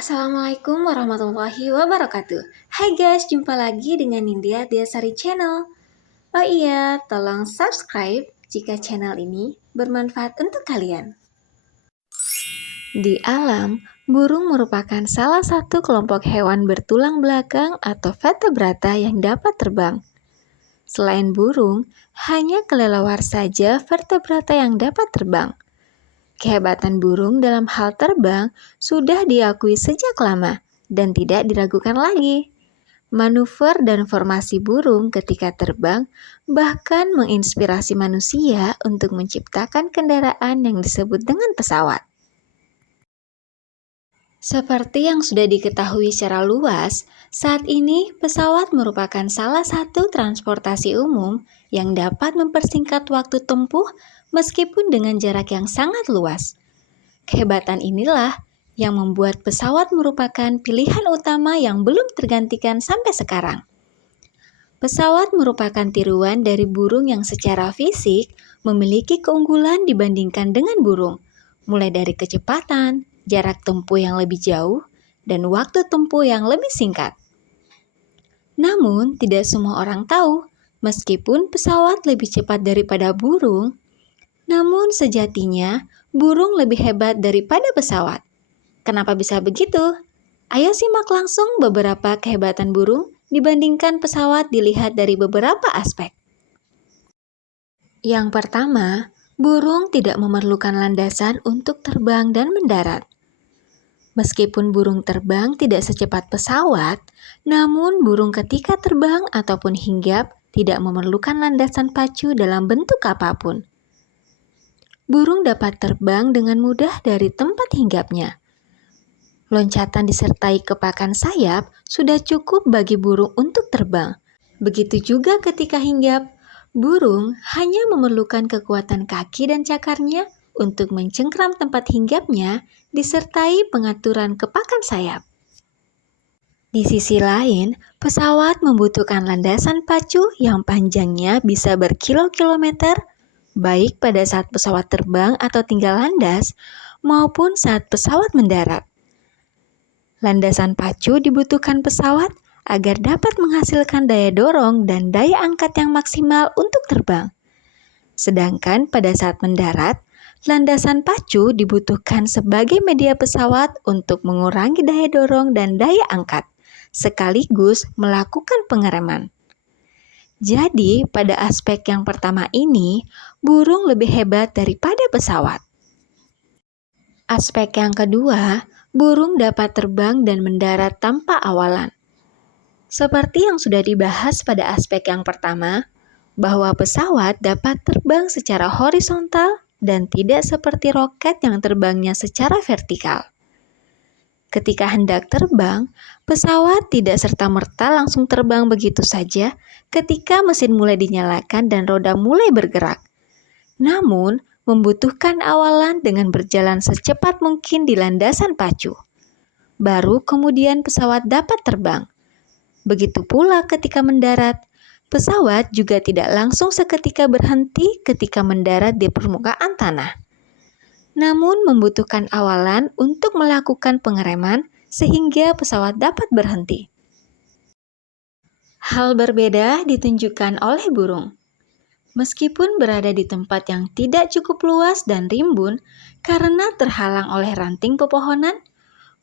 Assalamualaikum warahmatullahi wabarakatuh. Hai guys, jumpa lagi dengan Nindya di Asari Channel. Oh iya, tolong subscribe jika channel ini bermanfaat untuk kalian. Di alam, burung merupakan salah satu kelompok hewan bertulang belakang atau vertebrata yang dapat terbang. Selain burung, hanya kelelawar saja vertebrata yang dapat terbang. Kehebatan burung dalam hal terbang sudah diakui sejak lama dan tidak diragukan lagi. Manuver dan formasi burung ketika terbang bahkan menginspirasi manusia untuk menciptakan kendaraan yang disebut dengan pesawat. Seperti yang sudah diketahui secara luas, saat ini pesawat merupakan salah satu transportasi umum yang dapat mempersingkat waktu tempuh meskipun dengan jarak yang sangat luas. Kehebatan inilah yang membuat pesawat merupakan pilihan utama yang belum tergantikan sampai sekarang. Pesawat merupakan tiruan dari burung yang secara fisik memiliki keunggulan dibandingkan dengan burung, mulai dari kecepatan, jarak tempuh yang lebih jauh, dan waktu tempuh yang lebih singkat. Namun, tidak semua orang tahu, meskipun pesawat lebih cepat daripada burung, namun sejatinya burung lebih hebat daripada pesawat. Kenapa bisa begitu? Ayo simak langsung beberapa kehebatan burung dibandingkan pesawat dilihat dari beberapa aspek. Yang pertama, burung tidak memerlukan landasan untuk terbang dan mendarat. Meskipun burung terbang tidak secepat pesawat, namun burung ketika terbang ataupun hinggap tidak memerlukan landasan pacu dalam bentuk apapun. Burung dapat terbang dengan mudah dari tempat hinggapnya. Loncatan disertai kepakan sayap sudah cukup bagi burung untuk terbang. Begitu juga ketika hinggap, burung hanya memerlukan kekuatan kaki dan cakarnya untuk mencengkram tempat hinggapnya disertai pengaturan kepakan sayap. Di sisi lain, pesawat membutuhkan landasan pacu yang panjangnya bisa berkilo-kilometer, baik pada saat pesawat terbang atau tinggal landas, maupun saat pesawat mendarat. Landasan pacu dibutuhkan pesawat agar dapat menghasilkan daya dorong dan daya angkat yang maksimal untuk terbang. Sedangkan pada saat mendarat, landasan pacu dibutuhkan sebagai media pesawat untuk mengurangi daya dorong dan daya angkat, sekaligus melakukan pengereman. Jadi, pada aspek yang pertama ini, burung lebih hebat daripada pesawat. Aspek yang kedua, burung dapat terbang dan mendarat tanpa awalan. Seperti yang sudah dibahas pada aspek yang pertama, bahwa pesawat dapat terbang secara horizontal dan tidak seperti roket yang terbangnya secara vertikal. Ketika hendak terbang, pesawat tidak serta-merta langsung terbang begitu saja ketika mesin mulai dinyalakan dan roda mulai bergerak. Namun, membutuhkan awalan dengan berjalan secepat mungkin di landasan pacu. Baru kemudian pesawat dapat terbang. Begitu pula ketika mendarat, pesawat juga tidak langsung seketika berhenti ketika mendarat di permukaan tanah. Namun membutuhkan awalan untuk melakukan pengereman sehingga pesawat dapat berhenti. Hal berbeda ditunjukkan oleh burung. Meskipun berada di tempat yang tidak cukup luas dan rimbun karena terhalang oleh ranting pepohonan,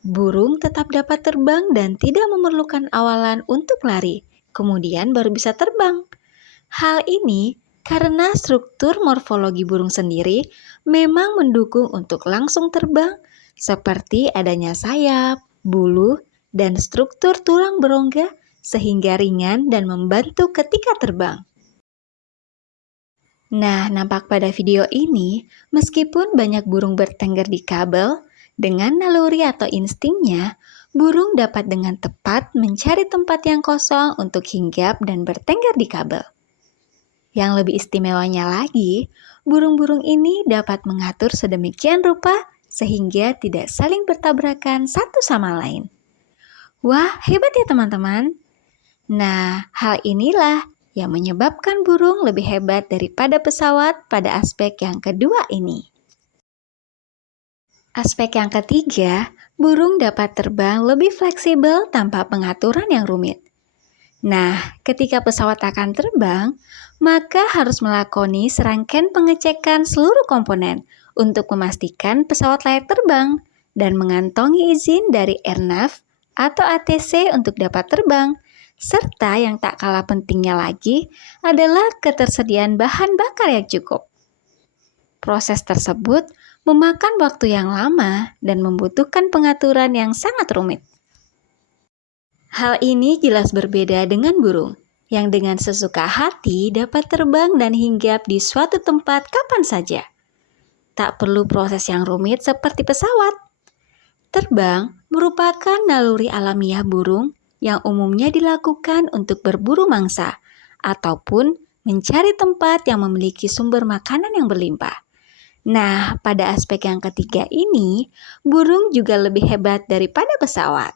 burung tetap dapat terbang dan tidak memerlukan awalan untuk lari, kemudian baru bisa terbang. Hal ini karena struktur morfologi burung sendiri memang mendukung untuk langsung terbang, seperti adanya sayap, bulu, dan struktur tulang berongga sehingga ringan dan membantu ketika terbang. Nah, nampak pada video ini, meskipun banyak burung bertengger di kabel, dengan naluri atau instingnya, burung dapat dengan tepat mencari tempat yang kosong untuk hinggap dan bertengger di kabel. Yang lebih istimewanya lagi, burung-burung ini dapat mengatur sedemikian rupa sehingga tidak saling bertabrakan satu sama lain. Wah, hebat ya teman-teman! Nah, hal inilah yang menyebabkan burung lebih hebat daripada pesawat pada aspek yang kedua ini. Aspek yang ketiga, Burung dapat terbang lebih fleksibel tanpa pengaturan yang rumit. Nah, ketika pesawat akan terbang, maka harus melakoni serangkaian pengecekan seluruh komponen untuk memastikan pesawat layak terbang dan mengantongi izin dari Airnav atau ATC untuk dapat terbang. Serta yang tak kalah pentingnya lagi adalah ketersediaan bahan bakar yang cukup. Proses tersebut memakan waktu yang lama dan membutuhkan pengaturan yang sangat rumit. Hal ini jelas berbeda dengan burung, yang dengan sesuka hati dapat terbang dan hinggap di suatu tempat kapan saja. Tak perlu proses yang rumit seperti pesawat. Terbang merupakan naluri alamiah burung yang umumnya dilakukan untuk berburu mangsa ataupun mencari tempat yang memiliki sumber makanan yang berlimpah. Nah, pada aspek yang ketiga ini, burung juga lebih hebat daripada pesawat.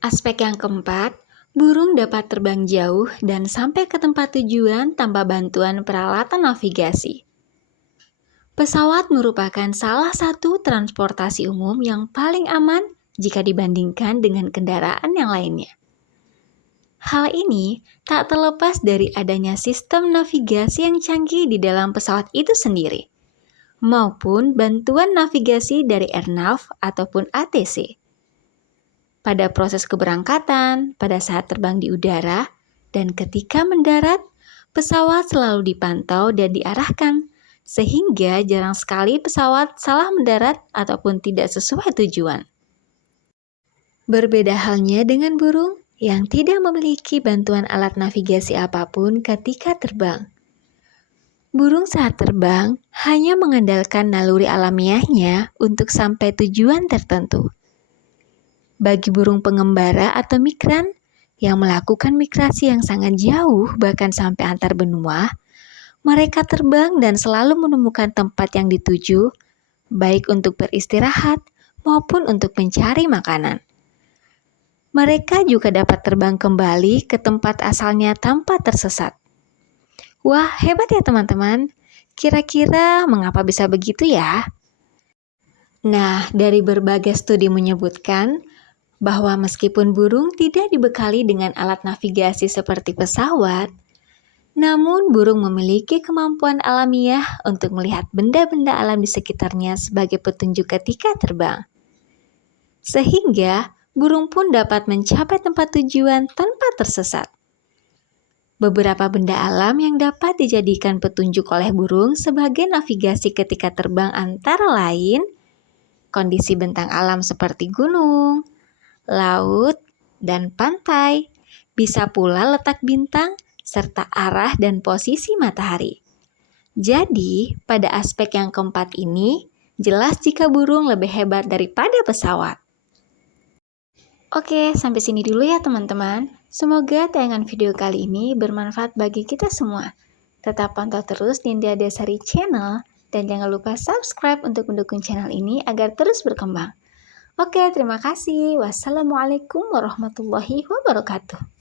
Aspek yang keempat, burung dapat terbang jauh dan sampai ke tempat tujuan tanpa bantuan peralatan navigasi. Pesawat merupakan salah satu transportasi umum yang paling aman jika dibandingkan dengan kendaraan yang lainnya. Hal ini tak terlepas dari adanya sistem navigasi yang canggih di dalam pesawat itu sendiri, maupun bantuan navigasi dari Airnav ataupun ATC. Pada proses keberangkatan, pada saat terbang di udara, dan ketika mendarat, pesawat selalu dipantau dan diarahkan, sehingga jarang sekali pesawat salah mendarat ataupun tidak sesuai tujuan. Berbeda halnya dengan burung yang tidak memiliki bantuan alat navigasi apapun ketika terbang. Burung saat terbang hanya mengandalkan naluri alamiahnya untuk sampai tujuan tertentu. Bagi burung pengembara atau migran yang melakukan migrasi yang sangat jauh bahkan sampai antar benua, mereka terbang dan selalu menemukan tempat yang dituju, baik untuk beristirahat maupun untuk mencari makanan. Mereka juga dapat terbang kembali ke tempat asalnya tanpa tersesat. Wah, hebat ya teman-teman. Kira-kira mengapa bisa begitu ya? Nah, dari berbagai studi menyebutkan bahwa meskipun burung tidak dibekali dengan alat navigasi seperti pesawat, namun burung memiliki kemampuan alamiah untuk melihat benda-benda alam di sekitarnya sebagai petunjuk ketika terbang. Sehingga burung pun dapat mencapai tempat tujuan tanpa tersesat. Beberapa benda alam yang dapat dijadikan petunjuk oleh burung sebagai navigasi ketika terbang antara lain kondisi bentang alam seperti gunung, laut, dan pantai, bisa pula letak bintang, serta arah dan posisi matahari. Jadi, pada aspek yang keempat ini, jelas jika burung lebih hebat daripada pesawat. Oke, sampai sini dulu ya teman-teman. Semoga tayangan video kali ini bermanfaat bagi kita semua. Tetap pantau terus Nindya Desari Channel, dan jangan lupa subscribe untuk mendukung channel ini agar terus berkembang. Oke, terima kasih. Wassalamualaikum warahmatullahi wabarakatuh.